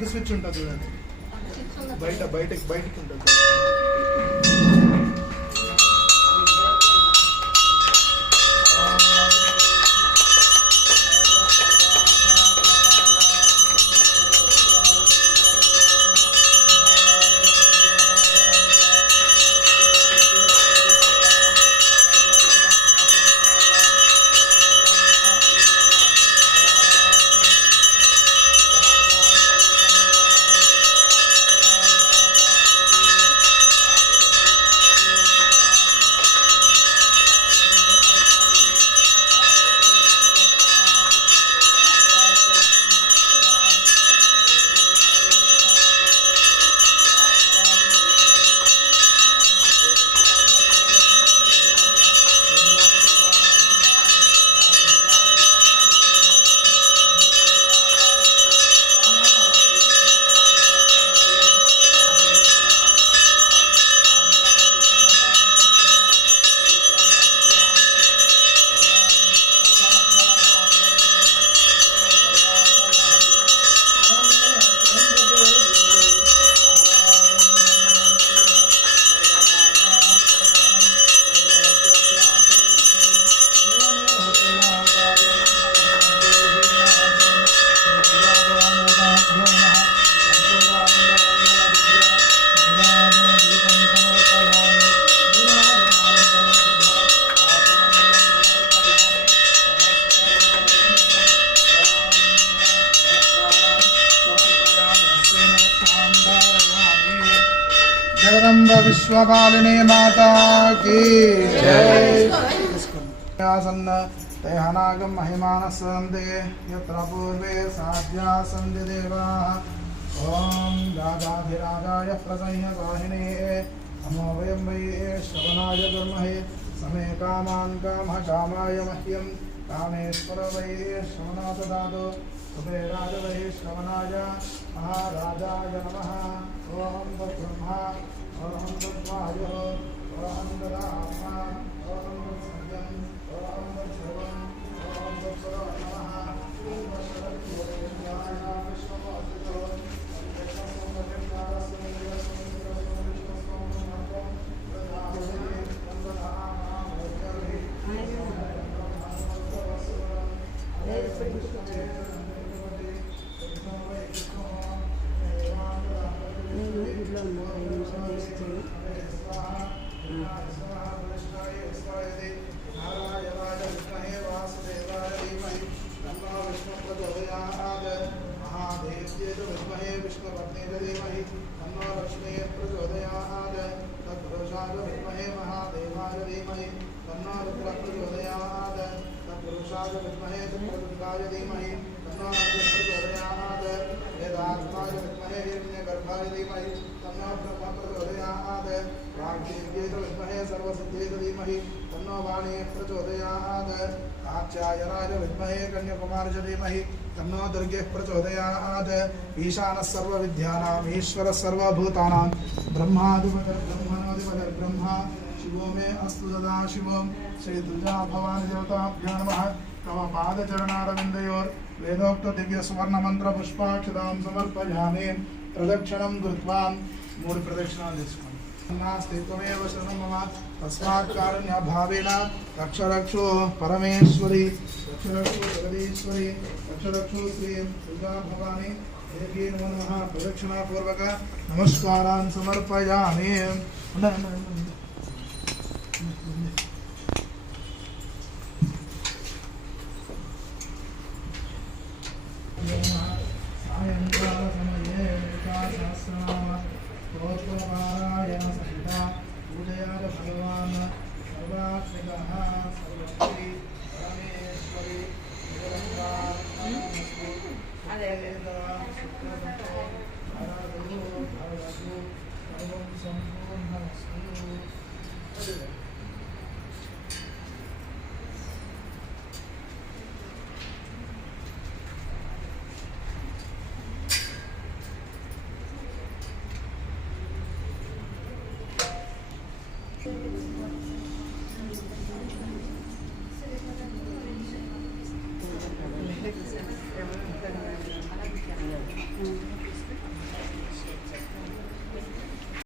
పెద్ద స్విచ్ ఉంటుంది చూడండి, బయటికి ఉంటుంది. जगदम्ब विश्वपालिनी माता की जय। तैहनागम महिमानः सन्ते यत्र पूर्वे साध्या सन्ति देवाः। ओम राजाधिराजाय प्रसह्य वाहिने नमो वयं वै श्रवणाय कुर्महे समे कामान् कामः कामाय मह्यं कामेश्वर वै श्रवणो ददातु कुबेराय वै श्रवणाय महाराजाय नमः। ओम तद्ब्रह्मा ओम तद्वायुः ओम तदात्मा ओम तत्सत्यं ओम तत्सर्वं ओम तत्सर्वं नमः। ओम तत्सर्वं विश्वमातृतो कात्यायनाय विद्महे कन्याकुमारी च धीमहि तन्नो दुर्गे प्रचोदयात्। ईशानः सर्वविद्यानाम् ईश्वरः सर्वभूतानां ब्रह्माधिपतिर्ब्रह्मणोऽधिपतिर्ब्रह्मा शिवो मे अस्तु सदा शिवं। श्री दुर्गा भवानी देवताभ्यो नमः। तव पादचरणारविन्दयोर् वेदोक्त दिव्य सुवर्ण मंत्र पुष्पाक्षतां समर्पयामि। प्रदक्षिणं कृत्वा मूడు ప్రదక్షిణాలు చేసుకోండి। नास्ति त्वमेव शरणं मम तस्मात् कारुण्याभावेन रक्ष रक्षो परमेश्वरी रक्ष रक्षो जगदीश्वरी रक्ष रक्षो श्री दुर्गा भवानी देवी नमो नमः। प्रदक्षिणापूर्वक नमस्कारान् समर्पयामि। स्तोत्रपारायण सहिता पूजयाद भगवान् सर्वात्मिकः सर्वश्री परमेश्वरी सर्वं सम्पूर्णमस्तु।